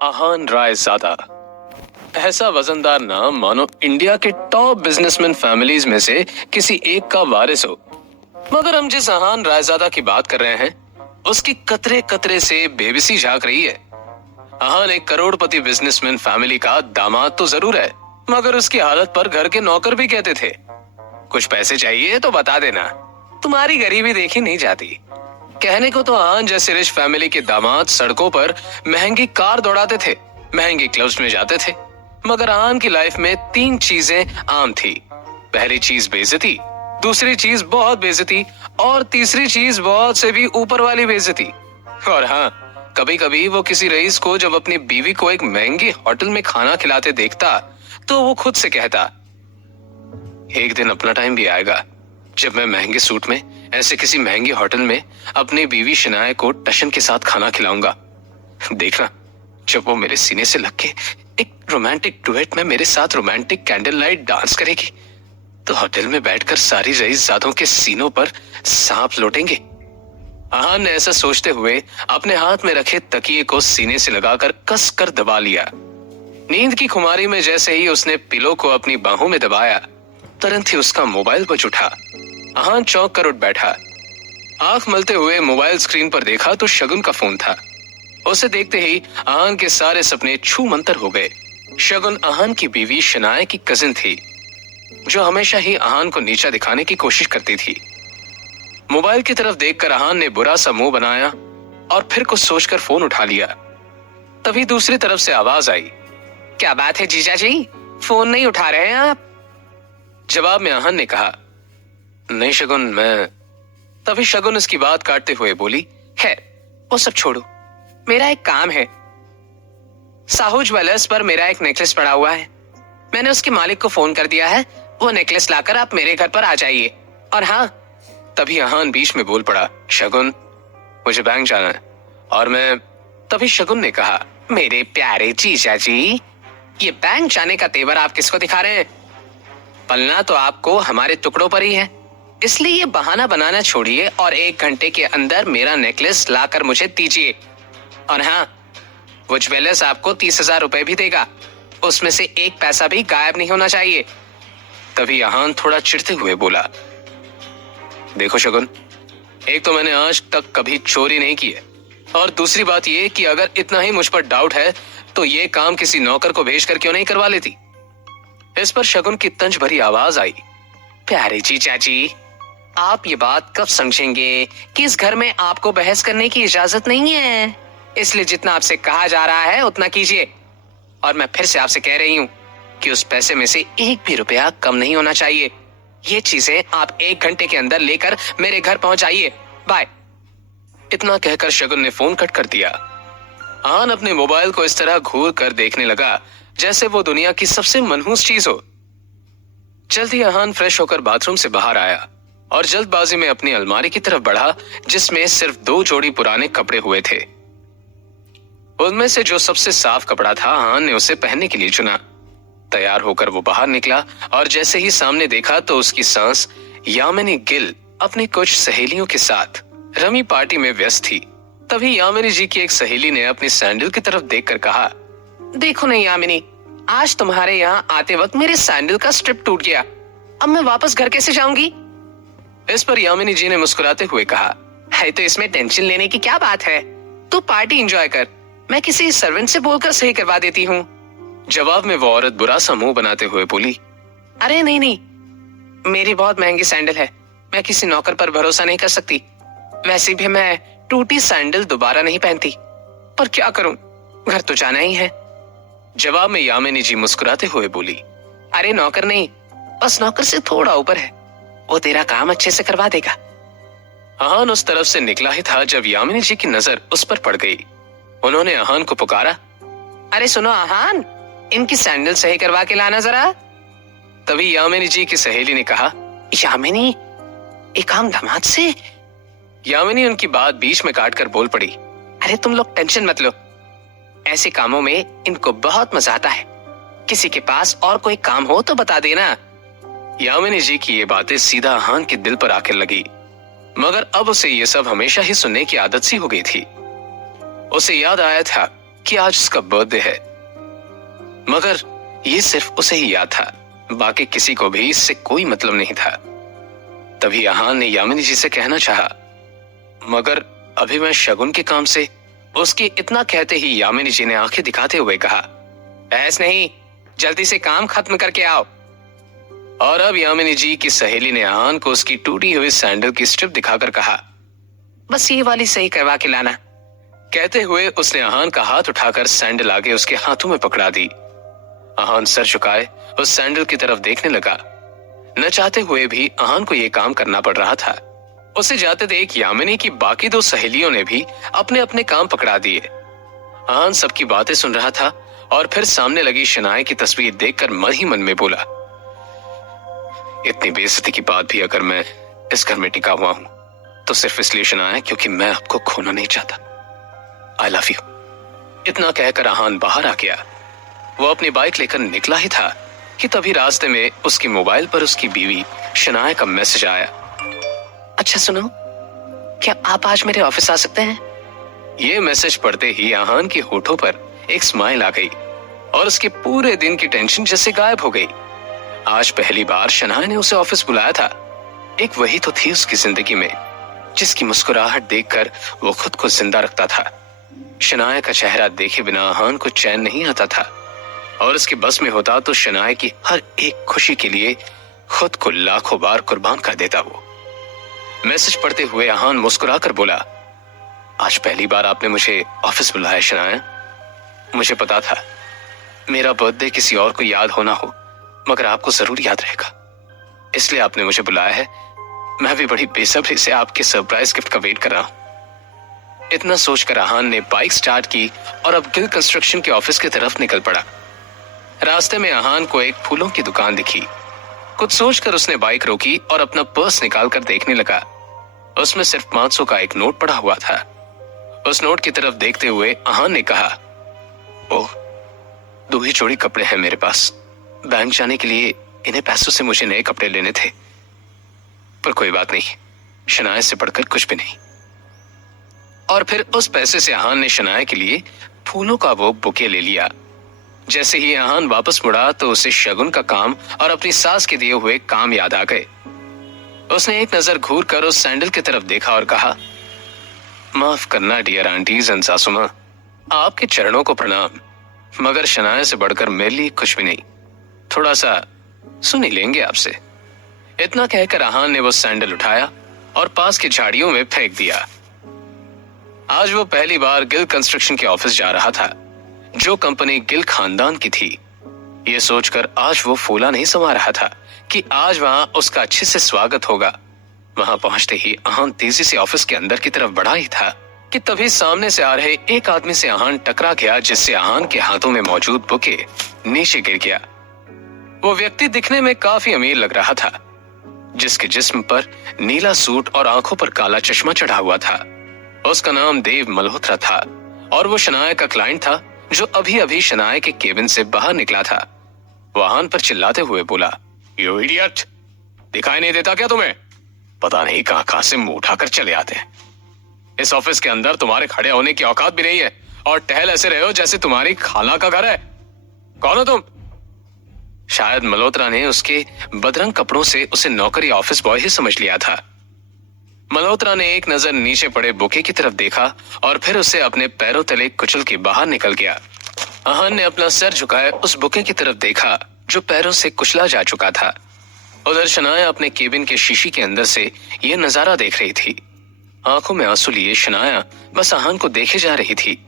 आहान रायजादा ऐसा वजनदार नाम मानो इंडिया के टॉप बिजनेसमैन फैमिलीज में से किसी एक का वारिस हो। मगर हम जिस आहान रायजादा की बात कर रहे हैं उसकी कतरे कतरे से बेबसी झांक रही है। आहान एक करोड़पति बिजनेसमैन फैमिली का दामाद तो जरूर है, मगर उसकी हालत पर घर के नौकर भी कहते थे, कुछ पैसे चाहिए तो बता देना, तुम्हारी गरीबी देखी नहीं जाती। कहने को तो आहान जैसे रिच फैमिली के दामाद सड़कों पर महंगी कार दौड़ाते थे, महंगे क्लब्स में जाते थे, मगर आहान की लाइफ में 3 चीजें आम थी। पहली चीज बेइज्जती, दूसरी चीज बहुत बेइज्जती और तीसरी चीज बहुत से भी ऊपर वाली बेइज्जती। और हाँ, कभी कभी वो किसी रईस को जब अपनी बीवी को एक महंगी होटल में खाना खिलाते देखता तो वो खुद से कहता, एक दिन अपना टाइम भी आएगा जब मैं महंगे सूट में ऐसे किसी महंगी होटल में अपनी बीवी शनाया को टशन के साथ खाना खिलाऊंगा। देखना, जब वो मेरे सीने से लग के एक रोमांटिक डुएट में मेरे साथ रोमांटिक कैंडल लाइट डांस करेगी तो होटल में बैठकर सारी रईसजादों के सीनों पर सांप लौटेंगे। आहान ने ऐसा सोचते हुए अपने हाथ में रखे तकिए को सीने से लगाकर कस कर दबा लिया। नींद की खुमारी में जैसे ही उसने पिलो को अपनी बाहों में दबाया, तुरंत ही उसका मोबाइल बज उठा। आहान चौंक कर उठ बैठा। आंख मलते हुए मोबाइल स्क्रीन पर देखा तो शगुन का फोन था। उसे देखते ही आहान के सारे सपने छू मंतर हो गए। शगुन आहान की बीवी शनाया की कजिन थी, जो हमेशा ही आहान को नीचा दिखाने की कोशिश करती थी। मोबाइल की तरफ देखकर आहान ने बुरा सा मुंह बनाया और फिर कुछ सोचकर फोन उठा लिया। तभी दूसरी तरफ से आवाज आई, क्या बात है जीजा जी, फोन नहीं उठा रहे हैं आप? जवाब में आहान ने कहा, नहीं शगुन, मैं। तभी शगुन उसकी बात काटते हुए बोली, है वो सब छोड़ो, मेरा एक काम है। साहू ज्वेलर्स पर मेरा एक नेकलेस पड़ा हुआ है, मैंने उसके मालिक को फोन कर दिया है, वो नेकलेस लाकर आप मेरे घर पर आ जाइए। और हाँ, तभी आहान बीच में बोल पड़ा, शगुन मुझे बैंक जाना है और मैं। तभी शगुन ने कहा, मेरे प्यारे जीजा जी, ये बैंक जाने का तेवर आप किसको दिखा रहे हैं? पलना तो आपको हमारे टुकड़ों पर ही है, इसलिए ये बहाना बनाना छोड़िए और 1 घंटे के अंदर मेरा नेकलेस लाकर मुझे दीजिए। और हाँ, वो ज्वेलर्स आपको 30,000 रुपए भी देगा, उसमें से 1 पैसा भी गायब नहीं होना चाहिए। तभी आहान थोड़ा चिढ़ते हुए बोला, देखो शगुन, एक तो मैंने आज तक कभी चोरी नहीं की है, और दूसरी बात ये कि अगर इतना ही मुझ पर डाउट है तो ये काम किसी नौकर को भेजकर क्यों नहीं करवा लेती? इस पर शगुन की तंज भरी आवाज आई, प्यारे जीजा जी, आप ये बात कब समझेंगे कि इस घर में आपको बहस करने की इजाजत नहीं है, इसलिए जितना आपसे कहा जा रहा है उतना कीजिए। और मैं फिर से आपसे कह रही हूँ कि उस पैसे में से 1 भी रुपया कम नहीं होना चाहिए। ये चीजें आप 1 घंटे के अंदर लेकर मेरे घर पहुंच जाइए, बाय। इतना कहकर शगुन ने फोन कट कर दिया। आहान अपने मोबाइल को इस तरह घूर कर देखने लगा जैसे वो दुनिया की सबसे मनहूस चीज हो। जल्दी आहान फ्रेश होकर बाथरूम से बाहर आया और जल्दबाजी में अपनी अलमारी की तरफ बढ़ा, जिसमें सिर्फ 2 जोड़ी पुराने कपड़े हुए थे। उनमें से जो सबसे साफ कपड़ा था, आहान ने उसे पहनने के लिए चुना। तैयार होकर वो बाहर निकला और जैसे ही सामने देखा तो उसकी सांस यामिनी गिल अपनी कुछ सहेलियों के साथ रमी पार्टी में व्यस्त थी। तभी यामिनी जी की एक सहेली ने अपनी सैंडल की तरफ देखकर कहा, देखो नहीं यामिनी, आज तुम्हारे यहाँ आते वक्त मेरे सैंडल का स्ट्रिप टूट गया, अब मैं वापस घर कैसे जाऊंगी? इस पर यामिनी जी ने मुस्कुराते हुए कहा, है तो इसमें टेंशन लेने की क्या बात है, तू पार्टी एंजॉय कर, मैं किसी सर्वेंट से बोलकर सही करवा देती हूँ। जवाब में वो औरत बुरा सा मुंह बनाते हुए बोली, अरे नहीं नहीं, मेरी बहुत महंगी सैंडल है, मैं किसी नौकर पर भरोसा नहीं कर सकती, वैसे भी मैं टूटी सैंडल दोबारा नहीं पहनती, पर क्या करूं, घर तो जाना ही है। जवाब में यामिनी जी मुस्कुराते हुए बोली, अरे नौकर नहीं, बस नौकर से थोड़ा ऊपर है, वो तेरा काम अच्छे से करवा देगा। आहान उस तरफ से निकला ही था जब यामिनी जी की नजर उस पर पड़ गई। उन्होंने आहान को पुकारा, अरे सुनो आहान, इनकी सैंडल सही करवा के लाना जरा। तभी यामिनी जी की सहेली ने कहा, यामिनी, एक काम दामाद से। यामिनी उनकी बात बीच में काटकर बोल पड़ी, अरे तुम लोग टेंशन मत लो, ऐसे कामों में इनको बहुत मजा आता है, किसी के पास और कोई काम हो तो बता देना। यामिनी जी की ये बातें सीधा आहान के दिल पर आकर लगी, मगर अब उसे ये सब हमेशा ही सुनने की आदत सी हो गई थी। उसे याद आया था कि आज उसका बर्थडे है, मगर ये सिर्फ उसे ही याद था, बाकी किसी को भी इससे कोई मतलब नहीं था। तभी आहान ने यामिनी जी से कहना चाहा, मगर अभी मैं शगुन के काम से। उसकी इतना कहते ही यामिनी जी ने आंखें दिखाते हुए कहा, बहस नहीं, जल्दी से काम खत्म करके आओ। और अब यामिनी जी की सहेली ने आहान को उसकी टूटी हुई सैंडल की स्ट्रिप दिखाकर कहा, बस ये वाली सही करवा के लाना। कहते हुए उसने आहान का हाथ उठाकर सैंडल आगे उसके हाथों में पकड़ा दी। आहान सर झुकाए उस सैंडल की तरफ देखने लगा। न चाहते हुए भी आहान को यह काम करना पड़ रहा था। उसे जाते देख यामिनी की बाकी दो सहेलियों ने भी अपने अपने काम पकड़ा दिए। आहान सबकी बातें सुन रहा था और फिर सामने लगी शनाए की तस्वीर देखकर मन ही मन में बोला, इतनी बेइज्जती की बात भी अगर मैं इस घर में टिका हुआ हूं तो सिर्फ इसलिए शनाए क्योंकि मैं आपको खोना नहीं चाहता। I love you. इतना कहकर आहान बाहर आ गया। वो अपनी बाइक लेकर निकला ही था कि तभी रास्ते में उसके मोबाइल पर उसकी बीवी शनाए का मैसेज आया, अच्छा सुनो, क्या आप आज मेरे ऑफिस आ सकते हैं? ये मैसेज पढ़ते ही आहान के होठों पर एक स्माइल आ गई और उसके पूरे दिन की टेंशन जैसे गायब हो गई। आज पहली बार शनाए ने उसे ऑफिस बुलाया था। एक वही तो थी उसकी जिंदगी में जिसकी मुस्कुराहट देखकर वो खुद को जिंदा रखता था। शनाए का चेहरा देखे बिना आहान को चैन नहीं आता था और उसके बस में होता तो शनाए की हर एक खुशी के लिए खुद को लाखों बार कुर्बान कर देता। वो मैसेज पढ़ते हुए आहान मुस्कुराकर बोला, आज पहली बार आपने मुझे ऑफिस बुलाया शनाए। मुझे पता था मेरा बर्थडे किसी और को याद होना हो मगर आपको जरूर याद रहेगा, इसलिए आपने मुझे बुलाया है। मैं भी बड़ी बेसब्री से आपके सरप्राइज गिफ्ट का वेट कर रहा हूं। इतना सोचकर आहान ने बाइक स्टार्ट की और अब गिल कंस्ट्रक्शन के ऑफिस की तरफ निकल पड़ा। रास्ते में आहान को एक फूलों की दुकान दिखी। कुछ सोचकर उसने बाइक रोकी और अपना पर्स निकालकर देखने लगा। उसमें सिर्फ 500 का एक नोट पड़ा हुआ था। उस नोट की तरफ देखते हुए आहान ने कहा, ओह, 2 ही जोड़ी कपड़े हैं मेरे पास। बैंक जाने के लिए इन्हें पैसों से मुझे नए कपड़े लेने थे, पर कोई बात नहीं, शनाए से बढ़कर कुछ भी नहीं। और फिर उस पैसे से आहान ने शनाए के लिए फूलों का वो बुके ले लिया। जैसे ही आहान वापस मुड़ा तो उसे शगुन का काम और अपनी सास के दिए हुए काम याद आ गए। उसने एक नजर घूर कर उस सैंडल की तरफ देखा और कहा, माफ करना डियर आंटीज एंड सासू मां, आपके चरणों को प्रणाम, मगर शनाए से बढ़कर मेरे लिए कुछ भी नहीं। थोड़ा सा सुन ही लेंगे आपसे। इतना कहकर आहान ने वो सैंडल उठाया और पास की झाड़ियों में फेंक दिया। आज वो पहली बार गिल कंस्ट्रक्शन के ऑफिस जा रहा था, जो कंपनी गिल खानदान की थी। ये सोचकर आज वो फूला नहीं समा रहा था कि आज वहां उसका अच्छे से स्वागत होगा। वहां पहुंचते ही आहान तेजी से ऑफिस के अंदर की तरफ बढ़ा ही था कि तभी सामने से आ रहे एक आदमी से आहान टकरा गया, जिससे आहान के हाथों में मौजूद बुके नीचे गिर गया। वो व्यक्ति दिखने में काफी अमीर लग रहा था, जिसके जिस्म पर नीला सूट और आंखों पर काला चश्मा चढ़ा हुआ था। उसका नाम देव मल्होत्रा था और वो शनाए का क्लाइंट था जो अभी अभी शनाए के केबिन से बाहर निकला था। वो आहान पर चिल्लाते हुए बोला, यू इडियट, दिखाई नहीं देता क्या तुम्हें? पता नहीं कहां कहां से मुंह उठाकर चले आते हैं। इस ऑफिस के अंदर तुम्हारे खड़े होने की औकात भी नहीं है और टहल ऐसे रहे हो जैसे तुम्हारी खाला का घर है। कौन हो तुम? शायद मल्होत्रा ने उसके बदरंग कपड़ों से उसे नौकर या ऑफिस बॉय ही समझ लिया था। मल्होत्रा ने एक नजर नीचे पड़े बुके की तरफ देखा और फिर उसे अपने पैरों तले कुचल के बाहर निकल गया। आहान ने अपना सर झुकाए उस बुके की तरफ देखा जो पैरों से कुचला जा चुका था। उधर शनाया अपने केबिन के शीशी के अंदर से यह नजारा देख रही थी। आंखों में आंसू लिए शनाया बस आहान को देखे जा रही थी।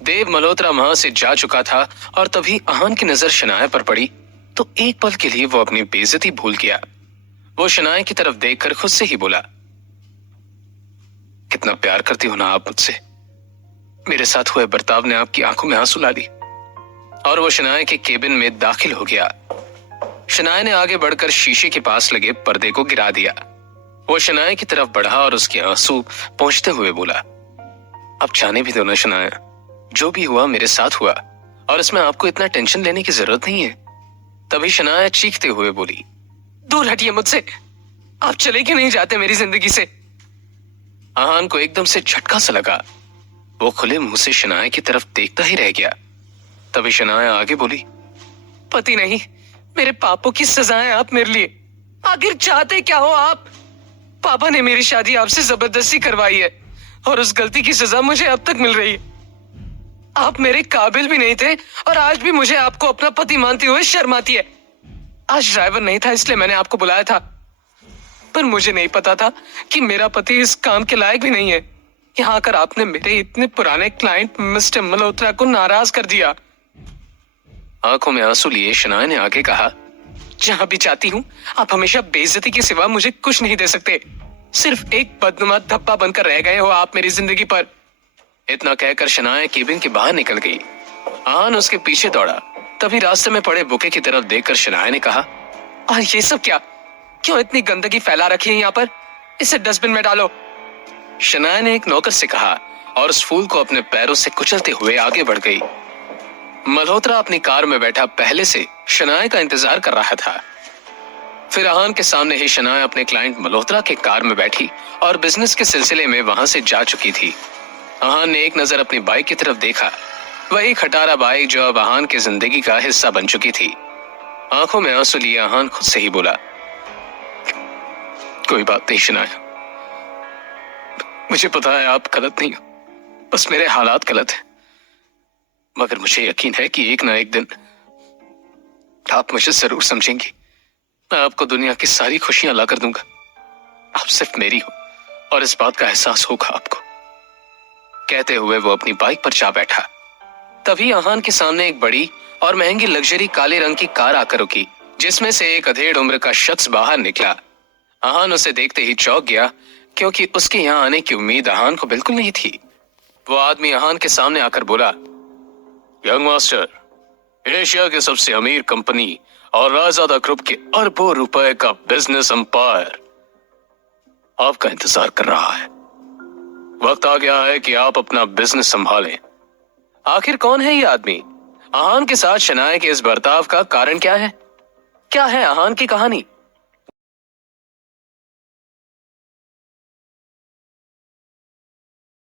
देव मल्होत्रा वहां से जा चुका था और तभी आहान की नजर शनाया पर पड़ी तो एक पल के लिए वो अपनी बेइज्जती भूल गया। वो शनाया की तरफ देखकर खुद से ही बोला, कितना प्यार करती हो ना आप मुझसे। मेरे साथ हुए बर्ताव ने आपकी आंखों में आंसू ला दी। और वो शनाया के केबिन में दाखिल हो गया। शनाया ने आगे बढ़कर शीशे के पास लगे पर्दे को गिरा दिया। वो शनाया की तरफ बढ़ा और उसके आंसू पहुंचते हुए बोला, अब जाने भी दो ना शनाया, जो भी हुआ मेरे साथ हुआ और इसमें आपको इतना टेंशन लेने की जरूरत नहीं है। तभी शनाया चीखते हुए बोली, दूर हटिए मुझसे, आप चले क्यों नहीं जाते मेरी जिंदगी से? आहान को एकदम से झटका सा लगा। वो खुले मुंह से शनाया की तरफ देखता ही रह गया। तभी शनाया आगे बोली, पति नहीं, मेरे पापों की सजाएं आप मेरे लिए। आखिर चाहते क्या हो आप? पापा ने मेरी शादी आपसे जबरदस्ती करवाई है और उस गलती की सजा मुझे अब तक मिल रही है। आप मेरे काबिल भी नहीं थे और आज भी मुझे आपको अपना पति मानते हुए शर्म आती है। आज ड्राइवर नहीं था इसलिए मैंने आपको बुलाया था, पर मुझे नहीं पता था कि मेरा पति इस काम के लायक भी नहीं है। यहाँ आकर आपने मेरे इतने पुराने क्लाइंट मिस्टर मल्होत्रा को नाराज कर दिया। आंखों में आंसू लिए शनाया ने आगे कहा, जहां भी चाहती हूँ आप हमेशा बेइज्जती के सिवा मुझे कुछ नहीं दे सकते। सिर्फ एक बदनुमा धब्बा बनकर रह गए हो आप मेरी जिंदगी पर। इतना कहकर शनाया केबिन के बाहर निकल गई। आहान उसके पीछे दौड़ा। तभी रास्ते में पड़े बुके की तरफ देखकर शनाया ने कहा, ये सब क्या? क्यों इतनी गंदगी फैला रखी है यहाँ पर? इसे डस्टबिन में डालो। शनाया ने एक नौकर से कहा और उस फूल को अपने पैरों से कुचलते हुए आगे बढ़ गई। मल्होत्रा अपनी कार में बैठा पहले से शनाया का इंतजार कर रहा था। फिर आहान के सामने ही शनाया अपने क्लाइंट मल्होत्रा के कार में बैठी और बिजनेस के सिलसिले में वहां से जा चुकी थी। आहान ने एक नजर अपनी बाइक की तरफ देखा, वही खटारा बाइक जो अब आहान की जिंदगी का हिस्सा बन चुकी थी। आंखों में आंसू लिए आहान खुद से ही बोला, कोई बात नहीं शनाया, मुझे पता है आप गलत नहीं हो, बस मेरे हालात गलत हैं। मगर मुझे यकीन है कि एक ना एक दिन आप मुझे जरूर समझेंगी। मैं आपको दुनिया की सारी खुशियां ला कर दूंगा। आप सिर्फ मेरी हो और इस बात का एहसास होगा आपको। कहते हुए वो अपनी बाइक पर जा बैठा। तभी आहान के सामने एक बड़ी और महंगी लग्जरी काले रंग की कार आकर रुकी, जिसमें से एक अधेड़ उम्र का शख्स बाहर निकला। आहान उसे देखते ही चौंक गया, क्योंकि उसके यहाँ आने की उम्मीद आहान को बिल्कुल नहीं थी। वो आदमी आहान के सामने आकर बोला, यंग मास्टर, एशिया के सबसे अमीर कंपनी और रायजादा ग्रुप के अरबों रुपए का बिजनेस एम्पायर आपका इंतजार कर रहा है। वक्त आ गया है कि आप अपना बिजनेस संभालें। आखिर कौन है ये आदमी? आहान के साथ शनाया के इस बर्ताव का कारण क्या है? क्या है आहान की कहानी?